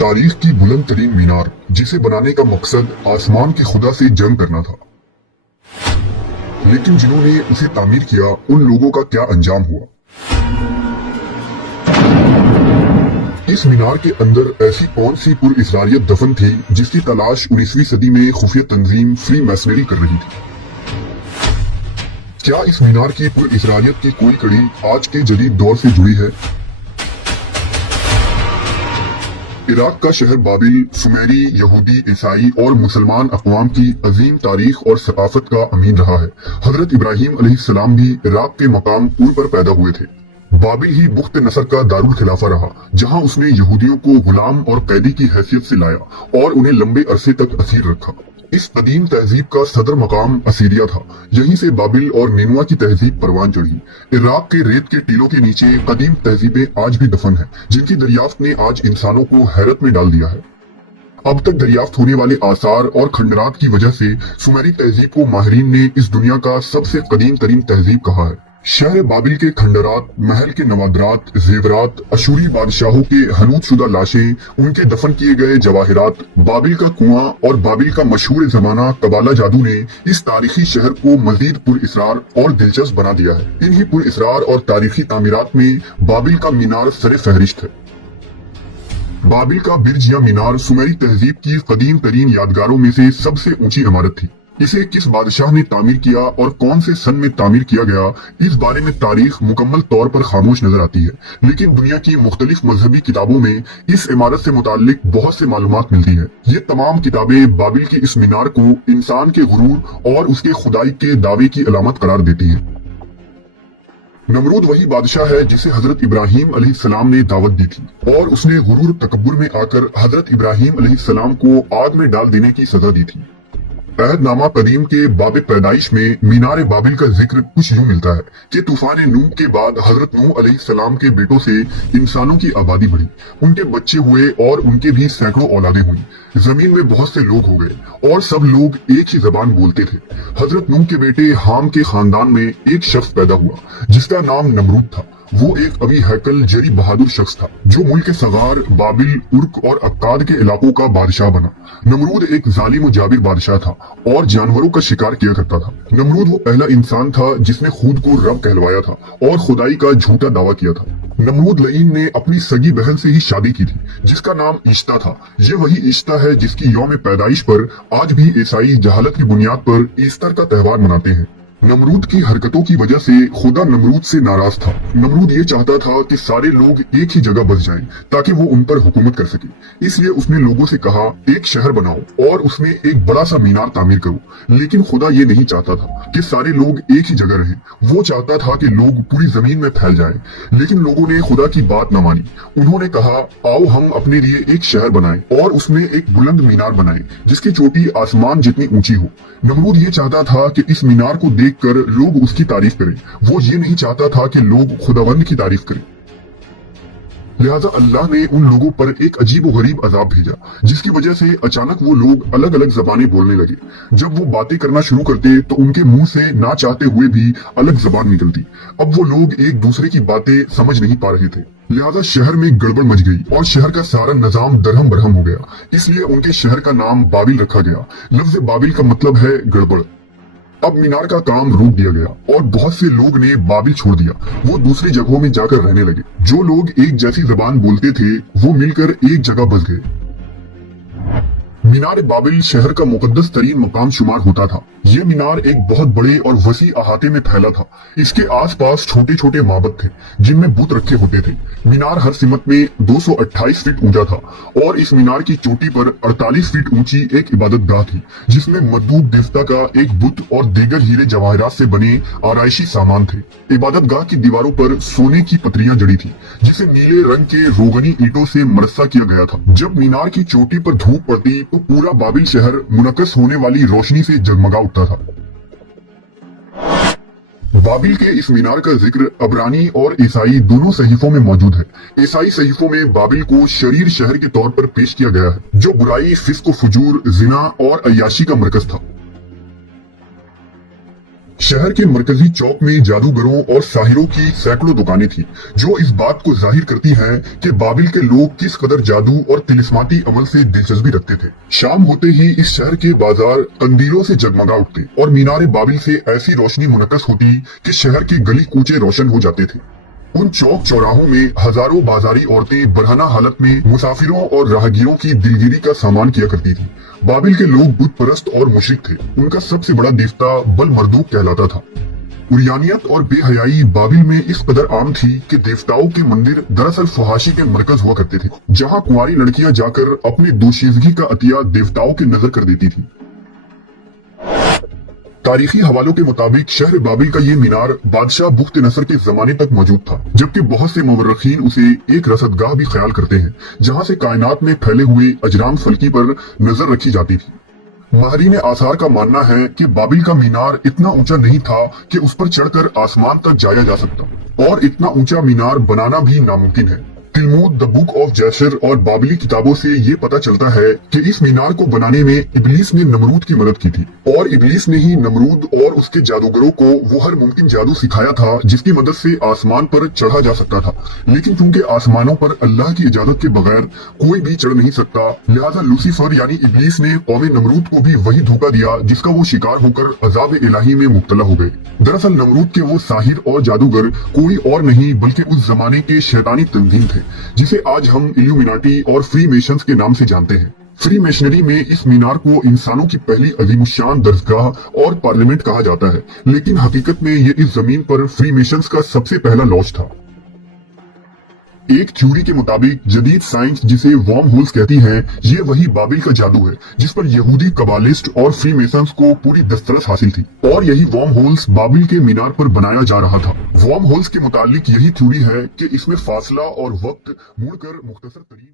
तारीख की बुलंद तरीन मीनार जिसे बनाने का मकसद आसमान के खुदा से जंग करना था, लेकिन जिन्होंने उसे तामीर किया उन लोगों का क्या अंजाम हुआ। इस मीनार के अंदर ऐसी कौन सी पुर-इसरारियत दफन थी जिसकी तलाश 19वीं सदी में खुफिया तंजीम फ्री मैसनरी कर रही थी। क्या इस मीनार की पुर-इसरारियत की कोई कड़ी आज के जदीद दौर से जुड़ी है? इराक का शहर बाबिल सुमेरी, यहूदी, ईसाई और मुसलमान अक़वाम की अजीम तारीख और सकाफत का अमीन रहा है। हजरत इब्राहीम अलैहिस्सलाम भी इराक के मकाम उर पर पैदा हुए थे। बाबिल ही बुख्त नसर का दारुल खिलाफा रहा, जहां उसने यहूदियों को गुलाम और कैदी की हैसियत से लाया और उन्हें लंबे अरसे तक असीर रखा। इस कदीम तहजीब का सदर मकाम असीरिया था। यहीं से बाबिल और निनुआ की तहजीब परवान चढ़ी। इराक के रेत के टीलों के नीचे कदीम तहजीबें आज भी दफन हैं, जिनकी दरियाफ्त ने आज इंसानों को हैरत में डाल दिया है। अब तक दरियाफ्त होने वाले आसार और खंडरात की वजह से सुमेरी तहजीब को माहिरीन ने इस दुनिया का सबसे कदीम तरीन तहजीब कहा है। शहर बाबिल के खंडरात, महल के नवादरात, जेवरात, अशूरी बादशाहों के हनूत शुदा लाशें, उनके दफन किए गए जवाहिरात, बाबिल का कुआं और बाबिल का मशहूर जमाना कबाला जादू ने इस तारीखी शहर को मजीद पुर-इसरार और दिलचस्प बना दिया है। इन्हीं पुर-इसरार और तारीखी तामीरात में बाबिल का मीनार सरे फहरिस्त है। बाबिल का बिर्ज या मीनार सुमेरी तहजीब की कदीम तरीन यादगारों में से सबसे ऊंची इमारत थी। इसे किस बादशाह ने तामीर किया और कौन से सन में तामीर किया गया, इस बारे में तारीख मुकम्मल तौर पर खामोश नजर आती है, लेकिन दुनिया की मुख्तलिफ मजहबी किताबों में इस इमारत से मुताल्लिक बहुत से मालूमात मिलती है। ये तमाम किताबें बाबिल के इस मीनार को इंसान के गुरूर और उसके खुदाई के दावे की अलामत करार देती है। नमरूद वही बादशाह है जिसे हजरत इब्राहीम अलैहिस्सलाम ने दावत दी थी और उसने गुरूर तकब्बुर में आकर हजरत इब्राहीम अलैहिस्सलाम को आग में डाल देने की सजा दी थी। अहदनामा कदीम के बाबे पैदाइश में मीनार बाबिल का जिक्र कुछ यूं मिलता है कि तूफान नूह के बाद हजरत नूह अलैहिस्सलाम के बेटों से इंसानों की आबादी बढ़ी, उनके बच्चे हुए और उनके भी सैकड़ों औलादें हुई। जमीन में बहुत से लोग हो गए और सब लोग एक ही जबान बोलते थे। हजरत नूह के बेटे हाम के खानदान में एक शख्स पैदा हुआ जिसका नाम नमरूद था। वो एक अभी हैकल जरी बहादुर शख्स था जो मुल्क सगार, बाबिल, उर्क और अक्काद के इलाकों का बादशाह बना। नमरूद एक जालिम और जाबिर बादशाह था और जानवरों का शिकार किया करता था। नमरूद वो पहला इंसान था जिसने खुद को रब कहलवाया था और खुदाई का झूठा दावा किया था। नमरूद लईन ने अपनी सगी बहन से ही शादी की थी जिसका नाम इश्ता था। ये वही इश्ता है जिसकी यौम पैदाइश पर आज भी ईसाई जहालत की बुनियाद पर ईस्टर का त्योहार मनाते हैं। नमरूद की हरकतों की वजह से खुदा नमरूद से नाराज था। नमरूद ये चाहता था कि सारे लोग एक ही जगह बस जाएं ताकि वो उन पर हुकूमत कर सके। इसलिए उसने लोगों से कहा, एक शहर बनाओ और उसमें एक बड़ा सा मीनार तामीर करो। लेकिन खुदा ये नहीं चाहता था कि सारे लोग एक ही जगह रहें। वो चाहता था कि लोग पूरी जमीन में फैल जाएं। लेकिन लोगों ने खुदा की बात न मानी। उन्होंने कहा, आओ हम अपने लिए एक शहर बनाएं और उसमें एक बुलंद मीनार बनाएं जिसकी चोटी आसमान जितनी ऊंची हो। नमरूद ये चाहता था कि इस मीनार को कर लोग उसकी तारीफ करें। वो ये नहीं चाहता था कि लोग खुदावंद की तारीफ करें। लिहाजा अल्लाह ने उन लोगों पर एक अजीब व गरीब अजाब भेजा जिसकी वजह से अचानक वो लोग अलग अलग जबानें बोलने लगे। जब वो बातें करना शुरू करते तो उनके मुंह से ना चाहते हुए भी अलग जबान निकलती। अब वो लोग एक दूसरे की बातें समझ नहीं पा रहे थे। लिहाजा शहर में गड़बड़ मच गई और शहर का सारा निजाम दरहम बरहम हो गया। इसलिए उनके शहर का नाम बाबिल रखा गया। लफ्ज बाबिल का मतलब है गड़बड़। अब मीनार का काम रोक दिया गया और बहुत से लोग ने बाबिल छोड़ दिया। वो दूसरी जगहों में जाकर रहने लगे। जो लोग एक जैसी जबान बोलते थे वो मिलकर एक जगह बस गए। मीनार बाबिल शहर का मुकद्दस तरीन मकाम शुमार होता था। ये मीनार एक बहुत बड़े और वसी अहाते में फैला था। इसके आसपास छोटे छोटे माबद थे जिनमें बुत रखे होते थे। मीनार हर सिमत में 228 फीट ऊंचा था और इस मीनार की चोटी पर 48 फीट ऊंची एक इबादत गाह थी जिसमें मदबूब देवता का एक बुत और दीगर हीरे जवाहरात से बने आराइशी सामान थे। इबादत गाह की दीवारों पर सोने की पत्रियां जड़ी थी जिसे नीले रंग के रोगनी ईंटों से मरस्सा किया गया था। जब मीनार की चोटी पर धूप पड़ती तो पूरा बाबिल शहर मुनक्कस होने वाली रोशनी से जगमगा उठता था। बाबिल के इस मीनार का जिक्र अबरानी और ईसाई दोनों सहीफों में मौजूद है। ईसाई सहीफों में बाबिल को शरीर शहर के तौर पर पेश किया गया है जो बुराई, फिस्क, फुजूर, जिना और अय्याशी का मरकज था। शहर के मरकजी चौक में जादूगरों और साहिरों की सैकड़ों दुकानें थी, जो इस बात को जाहिर करती हैं कि बाबिल के लोग किस कदर जादू और तिलिस्माती अमल से दिलचस्पी रखते थे। शाम होते ही इस शहर के बाजार कंदीलों से जगमगा उठते और मीनारे बाबिल से ऐसी रोशनी मुनक्कस होती कि शहर के गली कूचे रोशन हो जाते थे। उन चौक चौराहों में हजारों बाजारी औरतें बरहना हालत में मुसाफिरों और राहगीरों की दिलगिरी का सामान किया करती थी। बाबिल के लोग बुत परस्त और मुशरिक थे। उनका सबसे बड़ा देवता बल मर्दूक कहलाता था। उरियानियत और बेहयाई बाबिल में इस कदर आम थी कि देवताओं के मंदिर दरअसल फहाशी के मरकज हुआ करते थे, जहां कुंवारी लड़कियां जाकर अपने दोशीजगी का अतिया देवताओं की नजर कर देती थी। तारीखी हवालों के मुताबिक शहर बाबिल का ये मीनार बादशाह बुख्त नसर के जमाने तक मौजूद था, जबकि बहुत से मुवर्रिखीन उसे एक रसदगाह भी ख्याल करते हैं, जहां से कायनात में फैले हुए अजराम फल्की पर नजर रखी जाती थी। माहरीन आसार का मानना है कि बाबिल का मीनार इतना ऊंचा नहीं था कि उस पर चढ़कर आसमान तक जाया जा सकता, और इतना ऊंचा मीनार बनाना भी नामुमकिन है। तिलमूद, द बुक ऑफ जैशर और बाबिली किताबों से ये पता चलता है कि इस मीनार को बनाने में इबलीस ने नमरूद की मदद की थी, और इबलीस ने ही नमरूद और उसके जादूगरों को वो हर मुमकिन जादू सिखाया था जिसकी मदद से आसमान पर चढ़ा जा सकता था। लेकिन चूंकि आसमानों पर अल्लाह की इजाजत के बगैर कोई भी चढ़ नहीं सकता, लिहाजा लूसीफर यानी इबलीस ने कौम नमरूद को भी वही धोखा दिया जिसका वो शिकार होकर अजाब इलाही में मुब्तला हो गए। दरअसल नमरूद के वो साहिर और जादूगर कोई और नहीं बल्कि उस जमाने के शैतानी तंजीम थे, जिसे आज हम इल्यूमिनाटी और फ्री मेशंस के नाम से जानते हैं। फ्री मेशनरी में इस मीनार को इंसानों की पहली अजीमुशान दरगाह और पार्लियामेंट कहा जाता है, लेकिन हकीकत में ये इस जमीन पर फ्री मेशंस का सबसे पहला लॉज था। एक थ्योरी के मुताबिक जदीद साइंस जिसे वॉर्म होल्स कहती है, ये वही बाबिल का जादू है जिस पर यहूदी कबालिस्ट और फ्री मेसन्स को पूरी दस्तरस हासिल थी, और यही वॉर्म होल्स बाबिल के मीनार पर बनाया जा रहा था। वॉर्म होल्स के मुतालिक यही थ्योरी है कि इसमें फासला और वक्त मुड़कर मुख्तसर तरीन